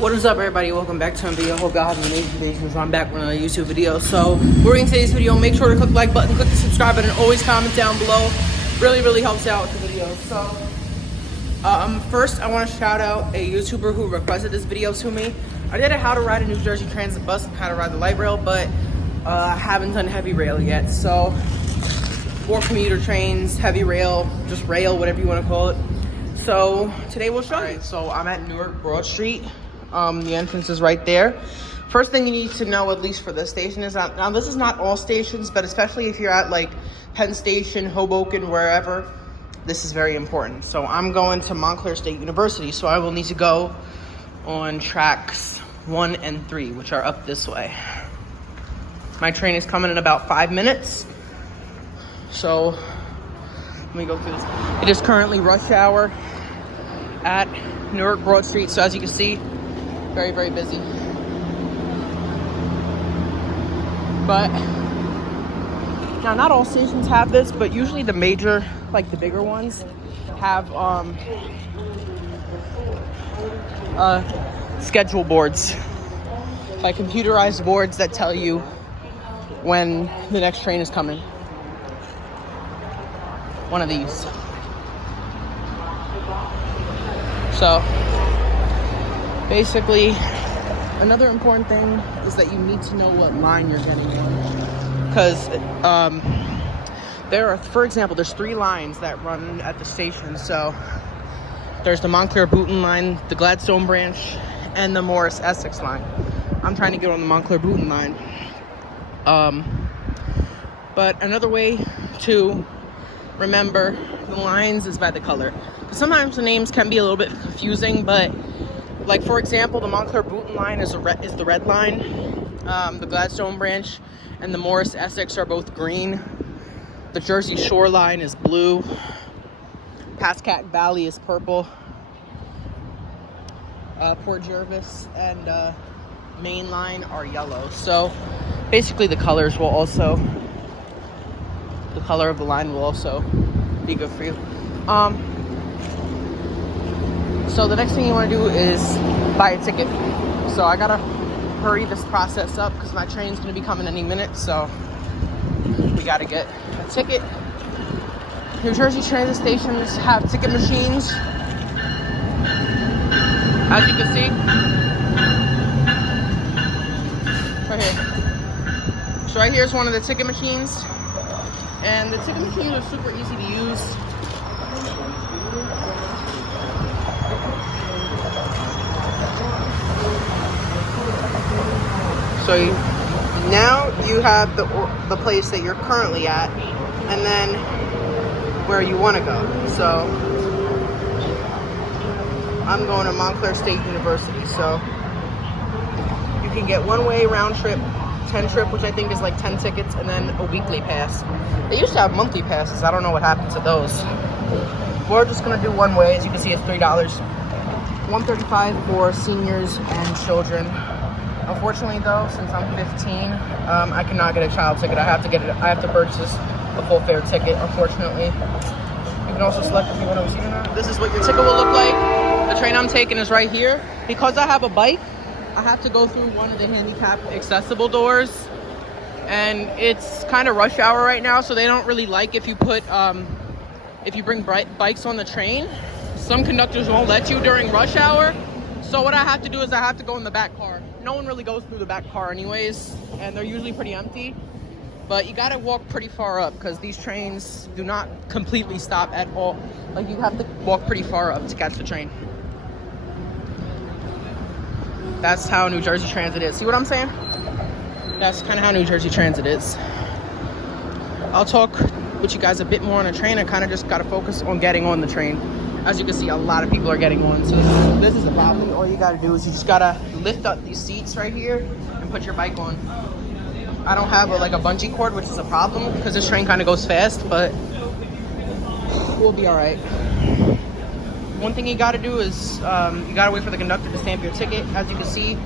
What is up, everybody? Welcome back to my video. Hope y'all having an amazing day. So I'm back with another YouTube video. So we're in today's video. Make sure to click the like button, click the subscribe button, and always comment down below. Really helps out with the video. So first I want to shout out a YouTuber who requested this video to me. I did a how to ride a New Jersey Transit bus and how to ride the light rail, but I haven't done heavy rail yet. So, or commuter trains, heavy rail, just rail, whatever you want to call it. So today we'll show you. So I'm at Newark Broad Street. The entrance is right there. First thing you need to know, at least for this station, is that now this is not all stations, but especially if you're at like Penn Station, Hoboken, wherever, this is very important. So I'm going to Montclair State University, so I will need to go on tracks 1 and 3, which are up this way. My train is coming in about 5 minutes. So let me go through this. It is currently rush hour at Newark Broad Street, so as you can see, very busy. But now not all stations have this, but usually the major, like the bigger ones, have schedule boards, like computerized boards that tell you when the next train is coming. One of these. So basically, another important thing is that you need to know what line you're getting on. Because there are, for example, there's 3 lines that run at the station. So there's the Montclair Booton line, the Gladstone branch, and the Morris Essex line. I'm trying to get on the Montclair Booton line. But another way to remember the lines is by the color. Sometimes the names can be a little bit confusing, but like, for example, the Montclair Booton line is the red line. The Gladstone branch and the Morris Essex are both green. The Jersey Shore line is blue. Pascack Valley is purple. Port Jervis and Main line are yellow. So basically the color of the line will also be good for you. So the next thing you want to do is buy a ticket. So I gotta hurry this process up because my train's gonna be coming any minute. So we gotta get a ticket. New Jersey transit stations have ticket machines, as you can see, right here. So right here is one of the ticket machines, and the ticket machines are super easy to use. So now you have the place that you're currently at, and then where you want to go. So I'm going to Montclair State University. So you can get one-way round trip, 10 trip, which I think is like 10 tickets, and then a weekly pass. They used to have monthly passes. I don't know what happened to those. We're just gonna do one way. As you can see, it's $3. $135 for seniors and children. Unfortunately, though, since I'm 15, I cannot get a child ticket. I have to purchase a full fare ticket, unfortunately. You can also select if you want to receive or not. This is what your ticket will look like. The train I'm taking is right here. Because I have a bike, I have to go through one of the handicapped accessible doors. And it's kind of rush hour right now, so they don't really like if you put, if you bring bikes on the train. Some conductors won't let you during rush hour. So what I have to do is I have to go in the back car. No one really goes through the back car anyways, and they're usually pretty empty. But you gotta walk pretty far up because these trains do not completely stop at all. Like, you have to walk pretty far up to catch the train. That's how New Jersey Transit is. See what I'm saying? That's kind of how New Jersey Transit is. I'll talk with you guys a bit more on the train. I kind of just gotta focus on getting on the train. As you can see, a lot of people are getting on, so this is a problem. All you gotta do is you just gotta lift up these seats right here and put your bike on. I don't have a bungee cord, which is a problem because this train kind of goes fast, but we'll be all right. One thing you gotta do is you gotta wait for the conductor to stamp your ticket. As you can see,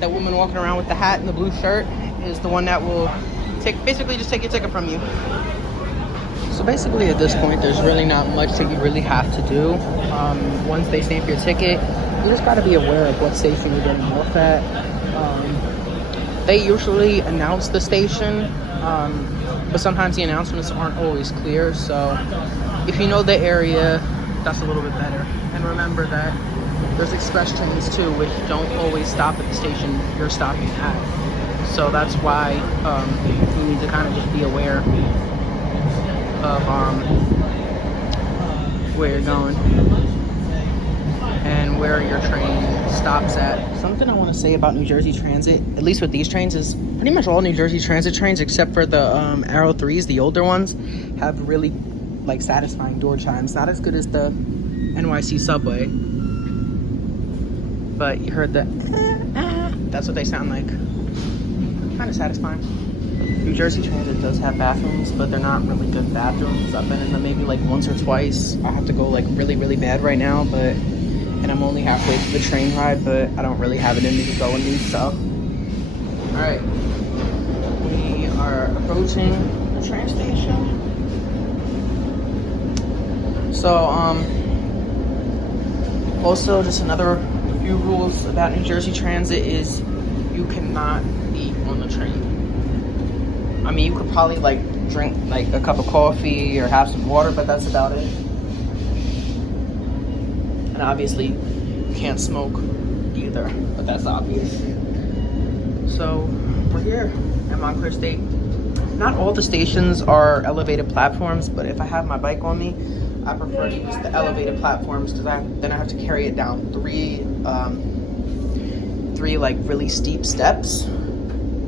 that woman walking around with the hat and the blue shirt is the one that will basically just take your ticket from you. So basically at this point, there's really not much that you really have to do. Once they stamp your ticket, you just got to be aware of what station you're getting off at. They usually announce the station, but sometimes the announcements aren't always clear. So if you know the area, that's a little bit better. And remember that there's express trains too, which don't always stop at the station you're stopping at. So that's why you need to kind of just be aware of where you're going and where your train stops at. Something I want to say about New Jersey Transit, at least with these trains, is pretty much all New Jersey Transit trains, except for the Arrow 3s, the older ones, have really like satisfying door chimes. Not as good as the NYC subway, but you heard the that's what they sound like. Kind of satisfying. New Jersey Transit does have bathrooms, but they're not really good bathrooms. I've been in them maybe like once or twice. I have to go like really, really bad right now, and I'm only halfway through the train ride, but I don't really have it in me to go in these, so. All right, we are approaching the train station. So, also just another few rules about New Jersey Transit is you cannot eat on the train. I mean, you could probably like drink like a cup of coffee or have some water, but that's about it. And obviously you can't smoke either, but that's obvious. So we're here at Montclair State. Not all the stations are elevated platforms, but if I have my bike on me, I prefer to use the elevated platforms because then I have to carry it down three like really steep steps,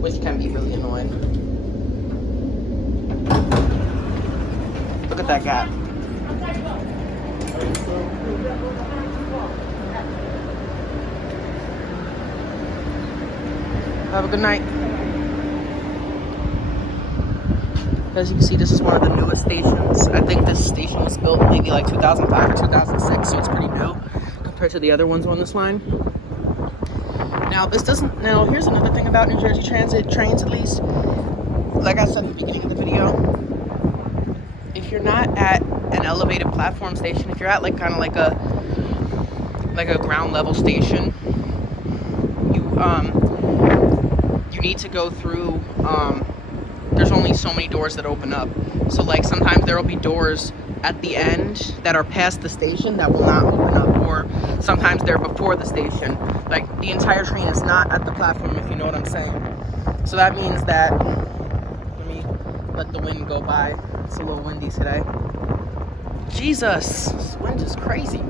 which can be really annoying. Look at that gap. Have a good night. As you can see, this is one of the newest stations. I think this station was built maybe like 2005 or 2006, so it's pretty new compared to the other ones on this line. Now, here's another thing about New Jersey Transit trains, at least. Like I said at the beginning of the video, if you're not at an elevated platform station, if you're at like kind of like a ground level station, you need to go through. There's only so many doors that open up. So like sometimes there will be doors at the end that are past the station that will not open up, or sometimes they're before the station. Like the entire train is not at the platform, if you know what I'm saying. So that means that, let me let the wind go by. It's a little windy today. Jesus, this wind is crazy.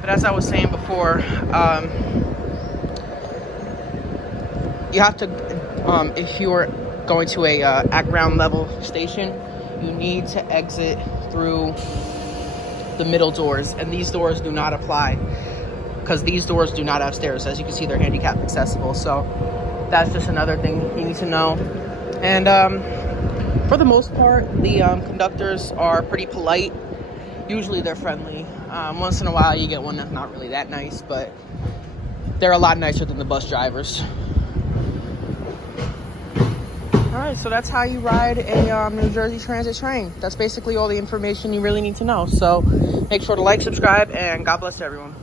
But as I was saying before, you have to, if you're going to a at ground level station, you need to exit through the middle doors, and these doors do not apply because these doors do not have stairs. As you can see, they're handicap accessible, so that's just another thing you need to know. And for the most part, the conductors are pretty polite. Usually they're friendly. Once in a while you get one that's not really that nice, but they're a lot nicer than the bus drivers. Alright, so that's how you ride a New Jersey Transit train. That's basically all the information you really need to know. So make sure to like, subscribe, and God bless everyone.